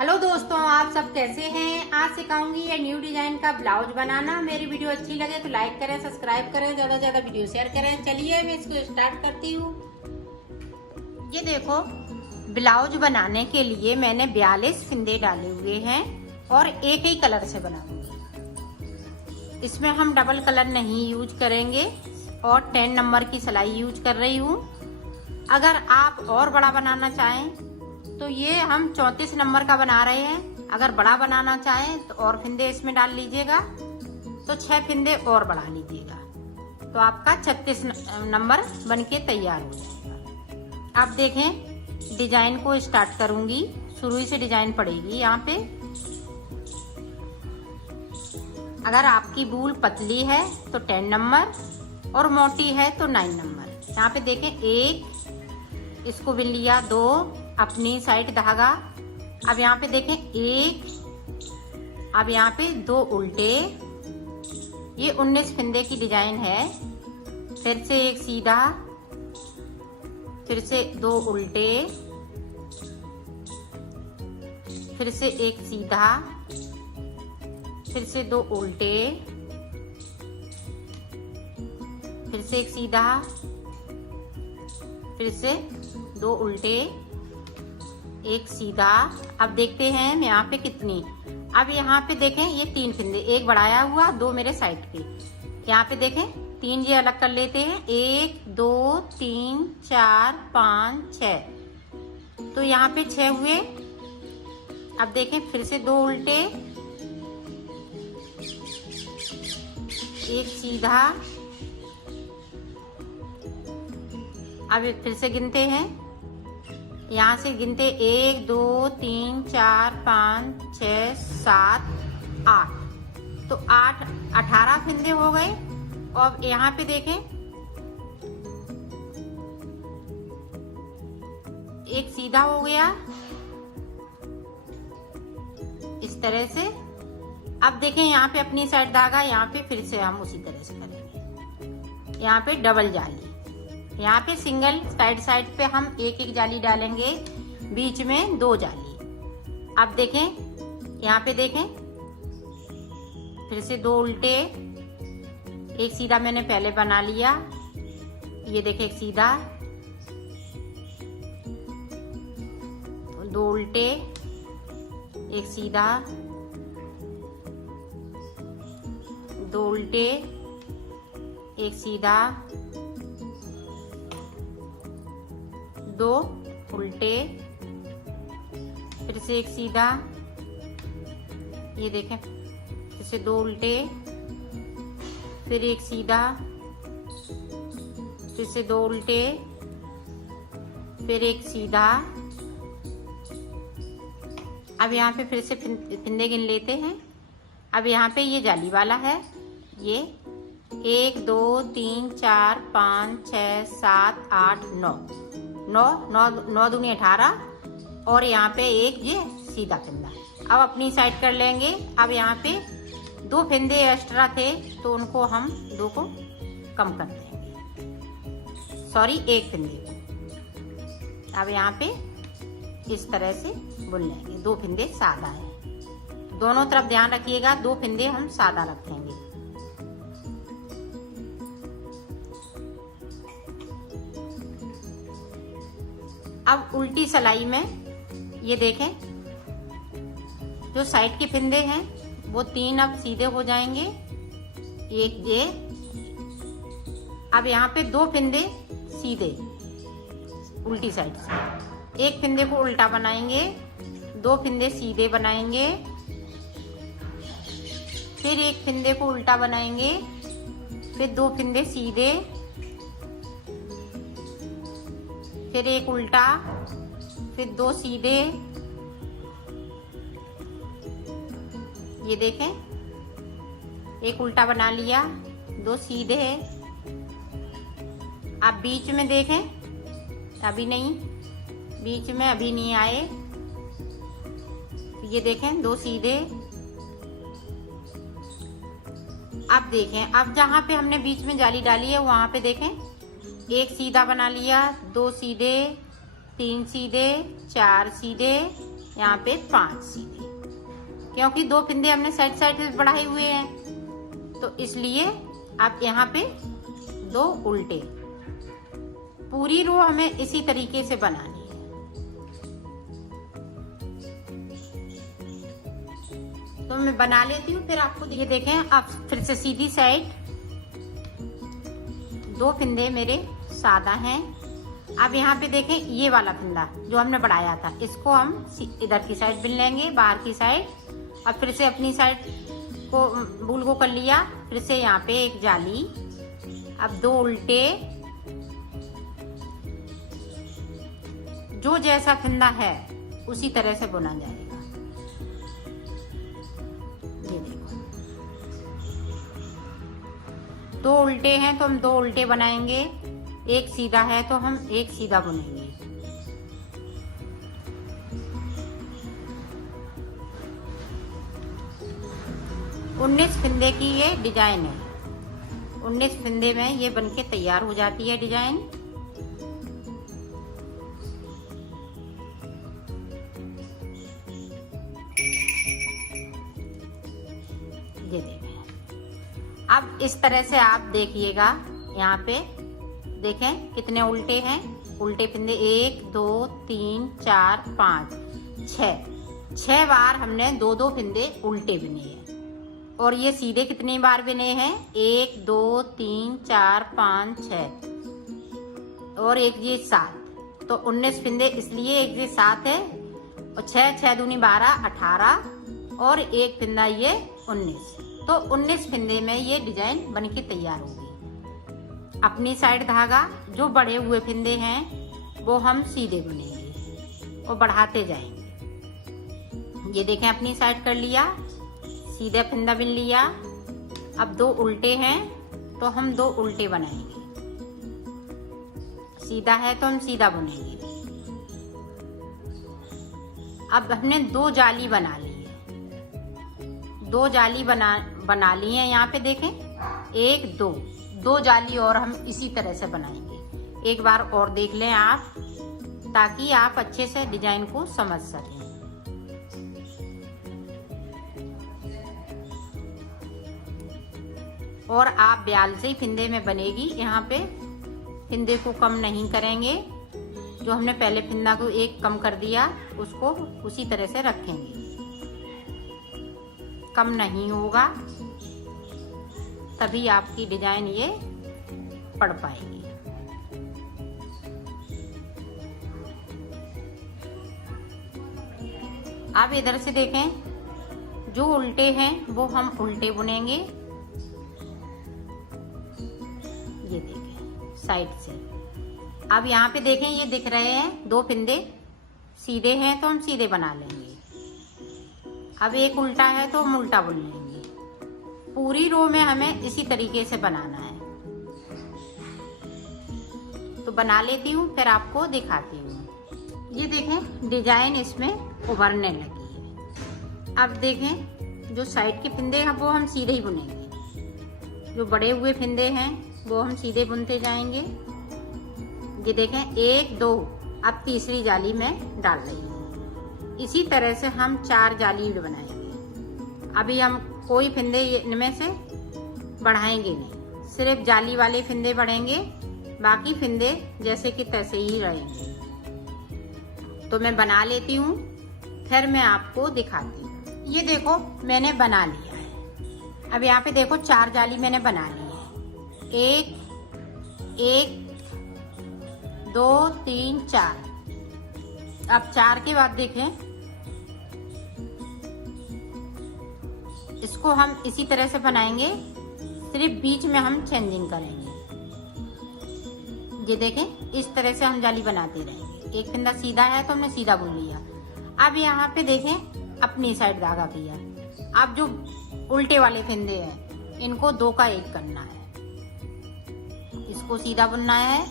Hello दोस्तों, आप सब कैसे हैं। आज सिखाऊंगी ये न्यू डिजाइन का ब्लाउज बनाना। मेरी वीडियो अच्छी लगे तो लाइक करें, सब्सक्राइब करें, ज्यादा से ज्यादा वीडियो शेयर करें। चलिए मैं इसको स्टार्ट करती हूँ। ये देखो, ब्लाउज बनाने के लिए मैंने 42 फिंदे डाले हुए हैं और एक ही कलर से बनाऊंगी। इसमें हम डबल कलर नहीं यूज करेंगे और 10 नंबर की सिलाई यूज कर रही हूँ। अगर आप और बड़ा बनाना चाहें तो ये हम 34 नंबर का बना रहे हैं। अगर बड़ा बनाना चाहें तो और फिंदे इसमें डाल लीजिएगा, तो 6 फिंदे और बढ़ा लीजिएगा, तो आपका 36 नंबर बनके तैयार हो जाएगा। अब देखें, डिजाइन को स्टार्ट करूंगी। शुरू से डिजाइन पड़ेगी यहाँ पे। अगर आपकी बूल पतली है तो 10 नंबर और मोटी है तो 9 नंबर। यहाँ पे देखें, एक इसको बिन लिया, 2 अपनी साइड धागा। अब यहाँ पे देखें 1, अब यहाँ पे 2 उल्टे। ये 19 फिंदे की डिजाइन है। फिर से एक सीधा, फिर से 2 उल्टे, फिर से एक सीधा, फिर से 2 उल्टे, फिर से एक सीधा, फिर से 2 उल्टे, एक सीधा। अब देखते हैं यहाँ पे कितनी। अब यहाँ पे देखें, ये 3 फिंदे, एक बढ़ाया हुआ, 2 मेरे साइड के। यहाँ पे देखें 3 ये अलग कर लेते हैं। 1 2 3 4 5 6, तो यहाँ पे 6 हुए। अब देखें, फिर से 2 उल्टे, एक सीधा। अब फिर से गिनते हैं, यहाँ से गिनते 1 2 3 4 5 6 7 8, तो 8 18 फिंदे हो गए। और यहाँ पे देखें, एक सीधा हो गया इस तरह से। अब देखें यहाँ पे अपनी साइड धागा, यहाँ पे फिर से हम उसी तरह से करेंगे। यहाँ पे डबल जाली, यहाँ पे सिंगल, साइड पे हम एक एक जाली डालेंगे, बीच में 2 जाली। अब देखें, यहाँ पे देखें, फिर से 2 उल्टे, एक सीधा मैंने पहले बना लिया। ये देखें, एक सीधा, 2 उल्टे, एक सीधा, 2 उल्टे, एक सीधा, 2 उल्टे, फिर से एक सीधा। ये देखें, फिर से 2 उल्टे, फिर एक सीधा, फिर से 2 उल्टे, फिर एक सीधा। अब यहाँ पे फिर से फिंदे गिन लेते हैं। अब यहाँ पे ये जाली वाला है। ये 1 2 3 4 5 6 7 8 9 9 दूनी 18, और यहाँ पे एक ये सीधा फिंदा। अब अपनी साइड कर लेंगे। अब यहाँ पे 2 फिंदे एक्स्ट्रा थे, तो उनको हम 2 को कम कर देंगे, सॉरी 1 फिंदे को। अब यहाँ पे इस तरह से बुन लेंगे। 2 फिंदे सादा है, दोनों तरफ ध्यान रखिएगा, 2 फिंदे हम सादा रखेंगे। अब उल्टी सिलाई में ये देखें, जो साइड के फिंदे हैं वो 3 अब सीधे हो जाएंगे। एक ये, अब यहाँ पे 2 फिंदे सीधे उल्टी साइड से, एक फिंदे को उल्टा बनाएंगे, 2 फिंदे सीधे बनाएंगे, फिर एक फिंदे को उल्टा बनाएंगे, फिर 2 फिंदे सीधे, फिर एक उल्टा, फिर 2 सीधे। ये देखें, एक उल्टा बना लिया, 2 सीधे। अब बीच में देखें, अभी नहीं, बीच में अभी नहीं आए। ये देखें, 2 सीधे। अब देखें, अब जहाँ पे हमने बीच में जाली डाली है वहां पे देखें, एक सीधा बना लिया, 2 सीधे, 3 सीधे, 4 सीधे, यहाँ पे 5 सीधे, क्योंकि 2 फिंदे हमने साइड साइड से बढ़ाए हुए हैं, तो इसलिए आप यहाँ पे 2 उल्टे। पूरी रो हमें इसी तरीके से बनानी है। तो मैं बना लेती हूँ, फिर आपको ये देखें। अब फिर से सीधी साइड 2 फिंदे मेरे सादा हैं। अब यहाँ पे देखें, ये वाला फिंदा जो हमने बढ़ाया था, इसको हम इधर की साइड बिन लेंगे, बाहर की साइड। अब फिर से अपनी साइड को बूल को कर लिया, फिर से यहाँ पे एक जाली। अब 2 उल्टे, जो जैसा फिंदा है उसी तरह से बुना जाएगा। ये देखो, 2 उल्टे हैं तो हम 2 उल्टे बनाएंगे, एक सीधा है तो हम एक सीधा बुनेंगे। उन्नीस फिंदे की ये डिजाइन है। 19 फिंदे में ये बनके तैयार हो जाती है डिजाइन। ये देखें। अब इस तरह से आप देखिएगा, यहाँ पे देखें कितने उल्टे हैं। उल्टे फिंदे 1 2 3 4 5 6 बार हमने 2 फिंदे उल्टे बुने हैं। और ये सीधे कितनी बार बुने हैं? 1 2 3 4 5 6 और एक ये 7। तो 19 फिंदे, इसलिए एक ये 7 है और 6 दूनी 12 18 और एक फिंदा ये 19। तो 19 फिंदे में ये डिजाइन बनके तैयार होगी। अपनी साइड धागा जो बढ़े हुए फिंदे हैं वो हम सीधे बुनेंगे और बढ़ाते जाएंगे। ये देखें, अपनी साइड कर लिया, सीधा फिंदा बिन लिया। अब 2 उल्टे हैं तो हम 2 उल्टे बनाएंगे, सीधा है तो हम सीधा बुनेंगे। अब हमने 2 जाली बना ली है, 2 जाली बना ली है। यहाँ पे देखें, 1 2 जाली और हम इसी तरह से बनाएंगे। एक बार और देख लें आप, ताकि आप अच्छे से डिजाइन को समझ सकें। और आप 42 फिंदे में बनेगी। यहाँ पे फिंदे को कम नहीं करेंगे, जो हमने पहले फिंदा को 1 कम कर दिया उसको उसी तरह से रखेंगे, कम नहीं होगा, तभी आपकी डिजाइन ये पड़ पाएगी। अब इधर से देखें, जो उल्टे हैं वो हम उल्टे बुनेंगे। ये देखें साइड से। अब यहाँ पे देखें, ये दिख रहे हैं 2 फिंदे सीधे हैं तो हम सीधे बना लेंगे। अब एक उल्टा है तो हम उल्टा बुन लेंगे। पूरी रो में हमें इसी तरीके से बनाना है। तो बना लेती हूँ, फिर आपको दिखाती हूँ। ये देखें, डिजाइन इसमें उभरने लगी है। अब देखें, जो साइड के फिंदे हैं वो हम सीधे ही बुनेंगे, जो बड़े हुए फिंदे हैं वो हम सीधे बुनते जाएंगे। ये देखें, 1 2, अब तीसरी जाली में डाल रही हूँ। इसी तरह से हम 4 जाली बनाएंगे। अभी हम कोई फिंदे इनमें से बढ़ाएंगे नहीं, सिर्फ जाली वाले फिंदे बढ़ेंगे, बाकी फिंदे जैसे कि तैसे ही रहेंगे। तो मैं बना लेती हूँ, फिर मैं आपको दिखाती हूँ। ये देखो, मैंने बना लिया है। अब यहाँ पे देखो, 4 जाली मैंने बना ली है। 1 2 3 4। अब 4 के बाद देखें, इसको हम इसी तरह से बनाएंगे, सिर्फ बीच में हम चेंजिंग करेंगे। ये देखें, इस तरह से हम जाली बनाते रहेंगे। एक फिंदा सीधा है तो हमने सीधा बुन लिया। अब यहाँ पे देखें, अपनी साइड धागा किया। अब जो उल्टे वाले फिंदे हैं इनको 2 का 1 करना है, इसको सीधा बुनना है।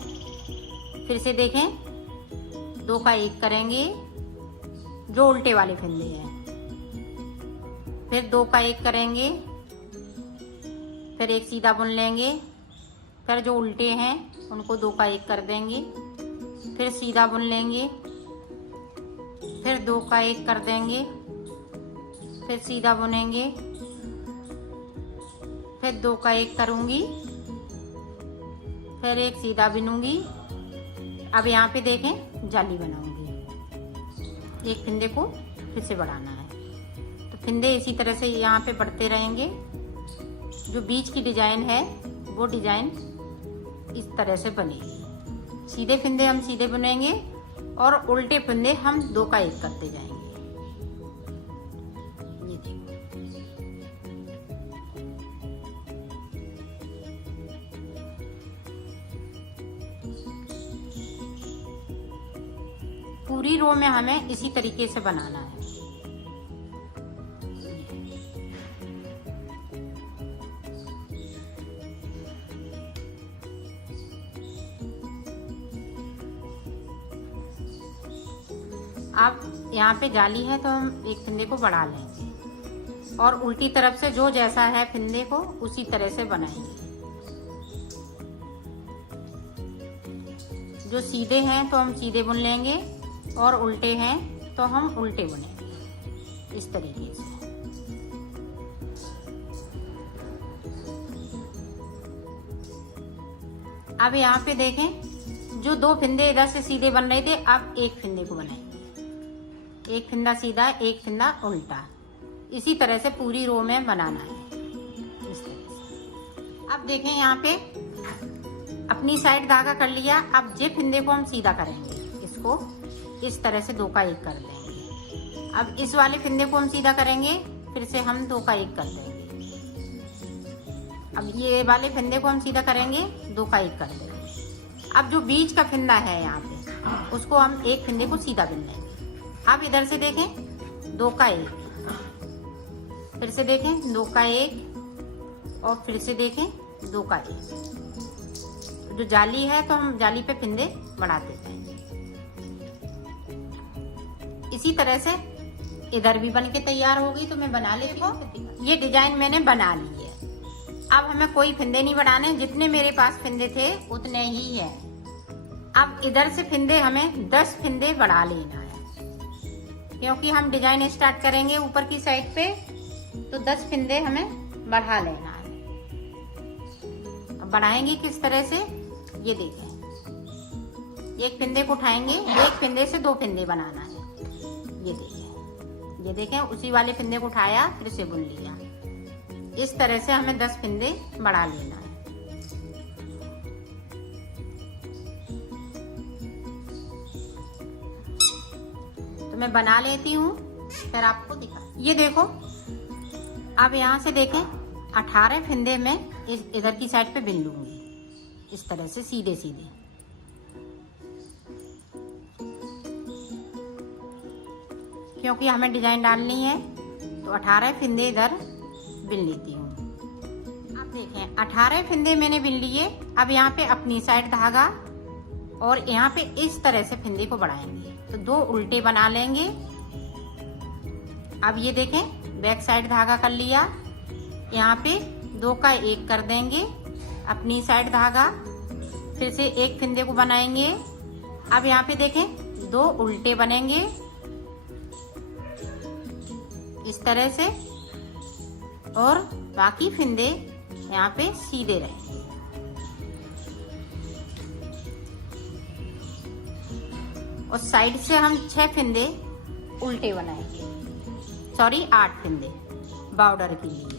फिर से देखें, 2 का 1 करेंगे जो उल्टे वाले फिंदे हैं, फिर 2 का 1 करेंगे, फिर एक सीधा बुन लेंगे, फिर जो उल्टे हैं उनको 2 का 1 कर देंगे, फिर सीधा बुन लेंगे, फिर 2 का 1 कर देंगे, फिर सीधा बुनेंगे, फिर 2 का 1 करूंगी, फिर एक सीधा बुनूंगी। अब यहाँ पे देखें जाली बनाऊंगी, एक फंदे को फिर से बढ़ाना है। तो फंदे इसी तरह से यहाँ पे बढ़ते रहेंगे। जो बीच की डिजाइन है वो डिजाइन इस तरह से बनेगी। सीधे फंदे हम सीधे बुनेंगे और उल्टे फंदे हम 2 का 1 करते जाएंगे। ये देखो, पूरी रो में हमें इसी तरीके से बनाना है। अब यहाँ पे जाली है तो हम एक फंदे को बढ़ा लेंगे और उल्टी तरफ से जो जैसा है फंदे को उसी तरह से बनाएंगे। जो सीधे हैं तो हम सीधे बुन लेंगे और उल्टे हैं तो हम उल्टे बुनेंगे इस तरीके से। अब यहाँ पे देखें, जो 2 फंदे इधर से सीधे बन रहे थे, अब एक फंदे को बनाएंगे। एक फंदा सीधा, एक फंदा उल्टा, इसी तरह से पूरी रो में बनाना है इस तरह से। अब देखें यहाँ पे अपनी साइड धागा कर लिया। अब जे फंदे को हम सीधा करेंगे, इसको इस तरह से 2 का 1 कर देंगे। अब इस वाले फंदे को हम सीधा करेंगे, फिर से हम 2 का 1 कर देंगे। अब ये वाले फंदे को हम सीधा करेंगे, 2 का 1 कर देंगे। अब जो बीच का फंदा है यहाँ पे, उसको हम एक फंदे को सीधा बुन लेंगे। अब इधर से देखें 2 का 1, फिर से देखें 2 का 1 और फिर से देखें 2 का 1। जो जाली है तो हम जाली पे फंदे बढ़ाते जाएंगे। इसी तरह से इधर भी बन के तैयार हो गई। तो मैं बना लेती हूँ। ये डिजाइन मैंने बना ली है। अब हमें कोई फंदे नहीं बढ़ाने, जितने मेरे पास फंदे थे उतने ही है। अब इधर से फंदे हमें 10 फंदे बढ़ा लेना है, क्योंकि हम डिजाइन स्टार्ट करेंगे ऊपर की साइड पे, तो 10 फंदे हमें बढ़ा लेना है। अब बढ़ाएंगे किस तरह से, ये देखें। एक फंदे को उठाएंगे, एक फंदे से 2 फंदे बनाना है। ये देखें उसी वाले फंदे को उठाया, फिर से बुन लिया। इस तरह से हमें 10 फंदे बढ़ा लेना है। तो मैं बना लेती हूँ, फिर आपको दिखा। ये देखो, अब यहाँ से देखें 18 फंदे में इधर की साइड पे बिन लूंगी, इस तरह से सीधे सीधे। क्योंकि हमें डिजाइन डालनी है, तो 18 फंदे इधर बिन लेती हूँ। अब देखें 18 फंदे मैंने बिन लिए। अब यहाँ पे अपनी साइड धागा और यहाँ पे इस तरह से फंदे को बढ़ाएंगे, तो 2 उल्टे बना लेंगे। अब ये देखें बैक साइड धागा कर लिया, यहाँ पे 2 का 1 कर देंगे, अपनी साइड धागा, फिर से एक फंदे को बनाएंगे। अब यहाँ पे देखें 2 उल्टे बनेंगे इस तरह से, और बाकी फंदे यहाँ पे सीधे रहेंगे। और साइड से हम 6 फंदे उल्टे बनाएंगे, सॉरी 8 फंदे बॉर्डर के लिए।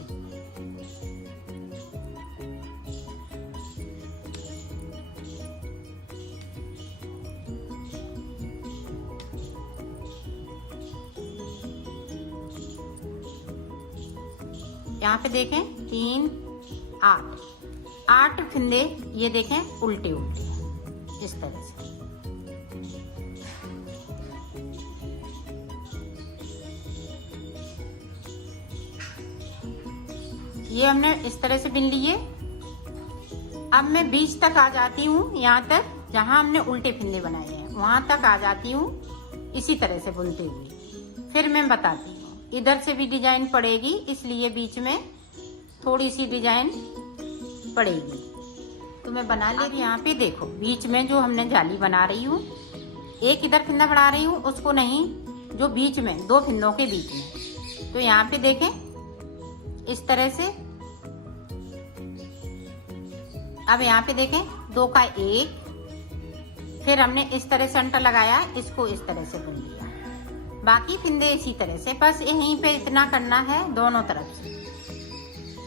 यहाँ पे देखें 3 8 फंदे, ये देखें उल्टे उल्टे इस तरह से। ये हमने इस तरह से बिन लिए। अब मैं बीच तक आ जाती हूँ, यहाँ तक जहाँ हमने उल्टे फंदे बनाए हैं वहां तक आ जाती हूँ इसी तरह से बुनते हुए। फिर मैं बताती हूँ। इधर से भी डिजाइन पड़ेगी, इसलिए बीच में थोड़ी सी डिजाइन पड़ेगी। तो मैं बना ले रही हूँ। यहाँ पे देखो बीच में जो हमने जाली बना रही हूँ, एक इधर फंदा बढ़ा रही हूँ, उसको नहीं, जो बीच में 2 फिंदों के बीच में। तो यहाँ पे देखें इस तरह से। अब यहाँ पे देखें 2 का 1, फिर हमने इस तरह से अंटा लगाया, इसको इस तरह से बुन लिया। बाकी फिंदे इसी तरह से, बस यहीं पे इतना करना है दोनों तरफ से।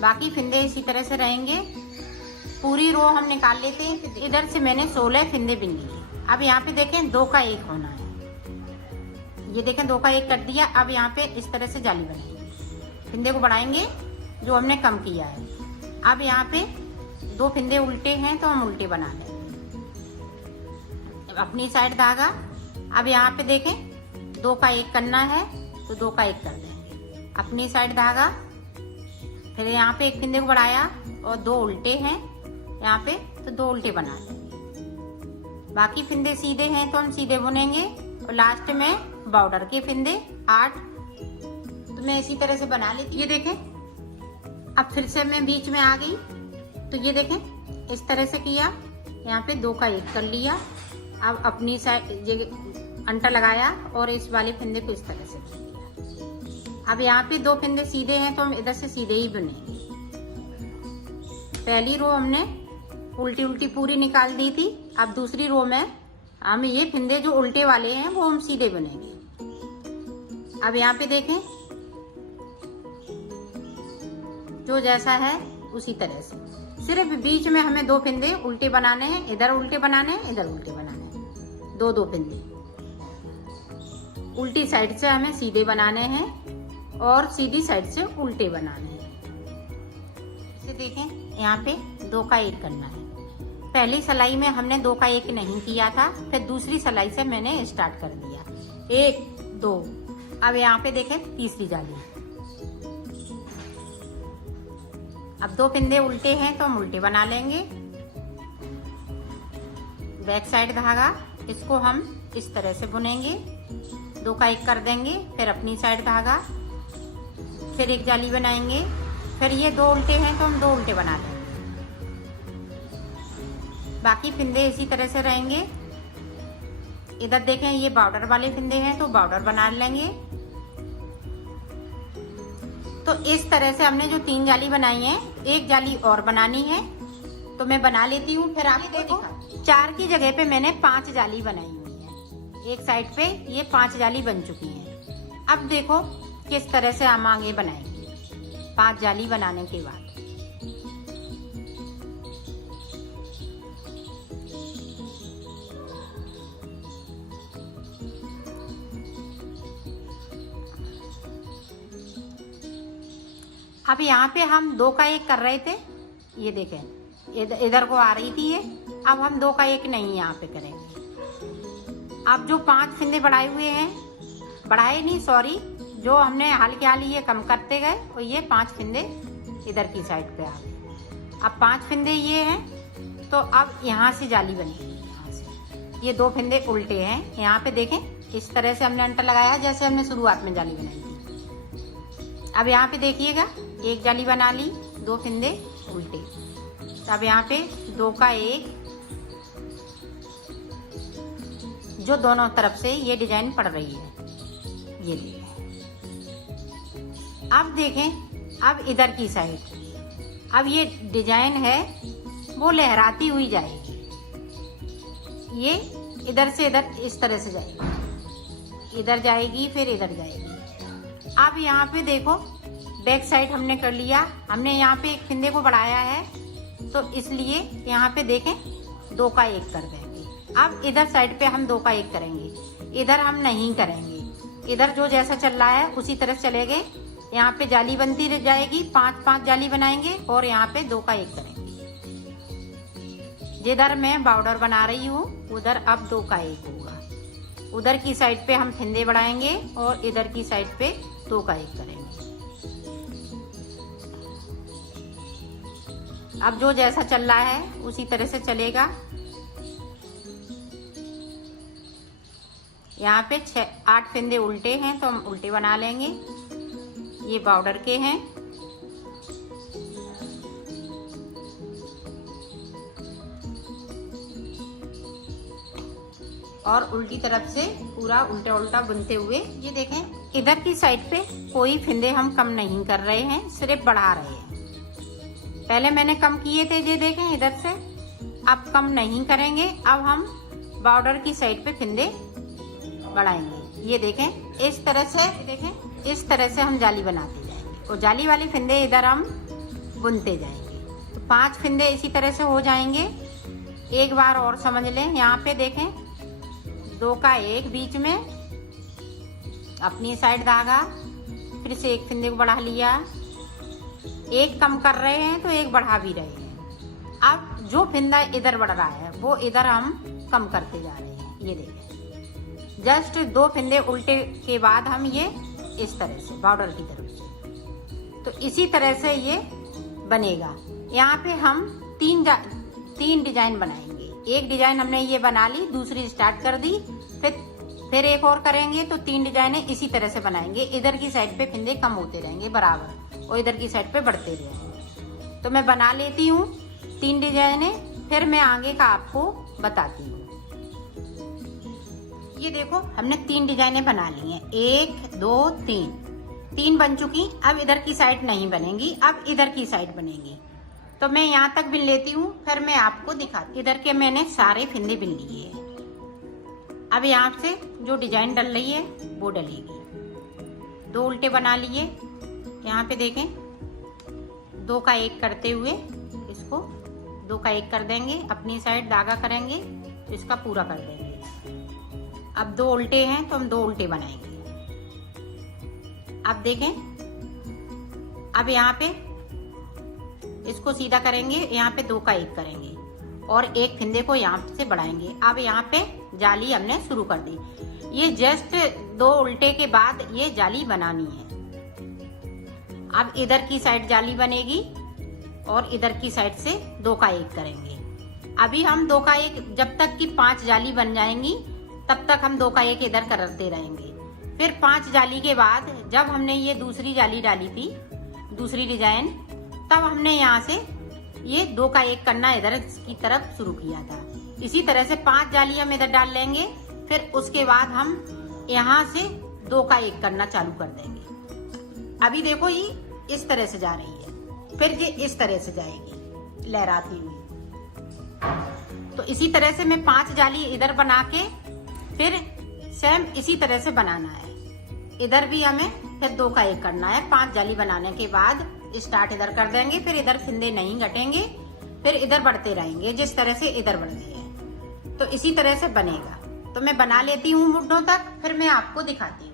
बाकी फिंदे इसी तरह से रहेंगे। पूरी रो हम निकाल लेते हैं। इधर से मैंने 16 फिंदे बिन लिए। अब यहाँ पे देखें 2 का 1 होना है। ये देखें 2 का 1 कर दिया। अब यहाँ पे इस तरह से जाली बनाएंगे, फिंदे को बढ़ाएंगे जो हमने कम किया है। अब यहाँ पे 2 फिंदे उल्टे हैं तो हम उल्टे बना लेंगे। अपनी साइड धागा। अब यहाँ पे देखें 2 का 1 करना है तो 2 का 1 कर देंगे। अपनी साइड धागा, फिर यहाँ पे 1 फिंदे को बढ़ाया और 2 उल्टे हैं यहाँ पे तो 2 उल्टे बना लेंगे। बाकी फिंदे सीधे हैं तो हम सीधे बुनेंगे और लास्ट में बॉर्डर के फिंदे 8 तो मैं इसी तरह से बना लेती। ये देखें अब फिर से मैं बीच में आ गई तो ये देखें इस तरह से किया। यहाँ पे 2 का 1 कर लिया। अब अपनी साइड ये अंटा लगाया और इस वाले फिंदे को इस तरह से कर लिया। अब यहाँ पे 2 फिंदे सीधे हैं तो हम इधर से सीधे ही बुनेंगे। पहली रो हमने उल्टी उल्टी पूरी निकाल दी थी। अब दूसरी रो में हम ये फिंदे जो उल्टे वाले हैं वो हम सीधे बुनेंगे। अब यहाँ पे देखें जो जैसा है उसी तरह से, सिर्फ बीच में हमें 2 फिंदे उल्टे बनाने हैं। इधर उल्टे बनाने हैं, इधर उल्टे बनाने हैं। 2 फिंदे उल्टी साइड से हमें सीधे बनाने हैं और सीधी साइड से उल्टे बनाने हैं। इसे देखें यहाँ पे 2 का 1 करना है। पहली सिलाई में हमने 2 का 1 नहीं किया था, फिर दूसरी सिलाई से मैंने स्टार्ट कर दिया 1 2। अब यहाँ पे देखें तीसरी जाली। अब 2 फिंदे उल्टे हैं तो हम उल्टे बना लेंगे। बैक साइड धागा, इसको हम इस तरह से बुनेंगे। 2 का 1 कर देंगे, फिर अपनी साइड धागा, फिर 1 जाली बनाएंगे। फिर ये 2 उल्टे हैं तो हम 2 उल्टे बना लेंगे। बाकी फिंदे इसी तरह से रहेंगे। इधर देखें ये बॉर्डर वाले फिंदे हैं तो बॉर्डर बना लेंगे। तो इस तरह से हमने जो 3 जाली बनाई है, 1 जाली और बनानी है तो मैं बना लेती हूँ। फिर आपको देखो 4 की जगह पे मैंने 5 जाली बनाई हुई है। एक साइड पे ये 5 जाली बन चुकी हैं। अब देखो किस तरह से हम आगे बनाएंगे 5 जाली बनाने के बाद। अब यहाँ पे हम 2 का 1 कर रहे थे, ये देखें इधर को आ रही थी ये। अब हम 2 का 1 नहीं यहाँ पे करेंगे। अब जो 5 फिंदे बढ़ाए हुए हैं, बढ़ाए नहीं सॉरी, जो हमने हल्के हाल ये कम करते गए और ये 5 फिंदे इधर की साइड पे आ गए। अब 5 फिंदे ये हैं तो अब यहाँ से जाली बनेगी। यहाँ से ये 2 फिंदे उल्टे हैं। यहाँ पे देखें इस तरह से हमने अंटा लगाया जैसे हमने शुरुआत में जाली बनाई थी। अब यहाँ पे देखिएगा 1 जाली बना ली, 2 फिंदे उल्टे। अब यहाँ पे 2 का 1 जो दोनों तरफ से ये डिजाइन पड़ रही है, ये देखें। अब देखें अब इधर की साइड, अब ये डिजाइन है वो लहराती हुई जाएगी। ये इधर से इधर इस तरह से जाएगी, इधर जाएगी फिर इधर जाएगी। अब यहाँ पे देखो बैक साइड हमने कर लिया। हमने यहाँ पे 1 फिंदे को बढ़ाया है तो इसलिए यहाँ पे देखें 2 का 1 कर देंगे। अब इधर साइड पे हम 2 का 1 करेंगे, इधर हम नहीं करेंगे। इधर जो जैसा चल रहा है उसी तरह चले गए। यहाँ पे जाली बनती रह जाएगी, 5 जाली बनाएंगे और यहाँ पे 2 का 1 करेंगे। जिधर मैं बॉर्डर बना रही हूँ उधर अब 2 का 1 होगा। उधर की साइड पे हम फिंदे बढ़ाएंगे और इधर की साइड पे 2 का 1 करेंगे। अब जो जैसा चल रहा है उसी तरह से चलेगा। यहाँ पे 8 फिंदे उल्टे हैं तो हम उल्टे बना लेंगे। ये बॉर्डर के हैं। और उल्टी तरफ से पूरा उल्टा उल्टा बुनते हुए ये देखें इधर की साइड पे कोई फिंदे हम कम नहीं कर रहे हैं, सिर्फ बढ़ा रहे हैं। पहले मैंने कम किए थे, ये देखें इधर से, अब कम नहीं करेंगे। अब हम बॉर्डर की साइड पे फिंदे बढ़ाएंगे। ये देखें इस तरह से, देखें इस तरह से हम जाली बनाते जाएंगे और जाली वाली फिंदे इधर हम बुनते जाएंगे। तो 5 फिंदे इसी तरह से हो जाएंगे। एक बार और समझ लें, यहाँ पे देखें 2 का 1 बीच में अपनी साइड धागा, फिर से 1 फिंदे को बढ़ा लिया। 1 कम कर रहे हैं तो 1 बढ़ा भी रहे हैं। अब जो फिंदा इधर बढ़ रहा है वो इधर हम कम करते जा रहे हैं। ये देखें जस्ट 2 फिंदे उल्टे के बाद हम ये इस तरह से बॉर्डर की तरफ से, तो इसी तरह से ये बनेगा। यहाँ पे हम 3 डिजाइन बनाएंगे। एक डिजाइन हमने ये बना ली, दूसरी स्टार्ट कर दी, फिर एक और करेंगे तो 3 डिजाइने इसी तरह से बनाएंगे। इधर की साइड पे फिंदे कम होते रहेंगे बराबर और इधर की साइड पे बढ़ते रहेंगे। तो मैं बना लेती हूँ 3 डिजाइने, फिर मैं आगे का आपको बताती हूँ। ये देखो हमने 3 डिजाइने बना ली हैं, 1 2 3 बन चुकी। अब इधर की साइड नहीं बनेगी, अब इधर की साइड बनेगी। तो मैं यहाँ तक बिन लेती हूँ, फिर मैं आपको दिखाती। इधर के मैंने सारे फिंदे बिन लिए हैं। अब यहाँ से जो डिजाइन डल रही है वो डलेगी। 2 उल्टे बना लिए, यहाँ पे देखें 2 का 1 करते हुए इसको 2 का 1 कर देंगे, अपनी साइड धागा करेंगे तो इसका पूरा कर देंगे। अब 2 उल्टे हैं तो हम 2 उल्टे बनाएंगे। अब देखें, अब यहाँ पे इसको सीधा करेंगे, यहाँ पे 2 का 1 करेंगे और 1 फिंदे को यहाँ से बढ़ाएंगे। अब यहाँ पे जाली हमने शुरू कर दी। ये जस्ट 2 उल्टे के बाद ये जाली बनानी है। अब इधर की साइड जाली बनेगी और इधर की साइड से 2 का 1 करेंगे। अभी हम 2 का 1 जब तक कि 5 जाली बन जाएंगी तब तक हम 2 का 1 इधर करते रहेंगे। फिर 5 जाली के बाद जब हमने ये दूसरी जाली डाली थी, दूसरी डिजाइन, तब हमने यहाँ से ये 2 का 1 करना इधर की तरफ शुरू किया था। इसी तरह से 5 जाली हम इधर डाल लेंगे, फिर उसके बाद हम यहाँ से 2 का 1 करना चालू कर देंगे। अभी देखो ये इस तरह से जा रही है, फिर ये इस तरह से जाएगी लहराती हुई। तो इसी तरह से मैं 5 जाली इधर बना के फिर सेम इसी तरह से बनाना है। इधर भी हमें फिर 2 का 1 करना है। 5 जाली बनाने के बाद स्टार्ट इधर कर देंगे, फिर इधर फिंदे नहीं घटेंगे, फिर इधर बढ़ते रहेंगे जिस तरह से इधर बढ़ गए हैं। तो इसी तरह से बनेगा। तो मैं बना लेती हूँ मुड्ढों तक, फिर मैं आपको दिखाती हूँ।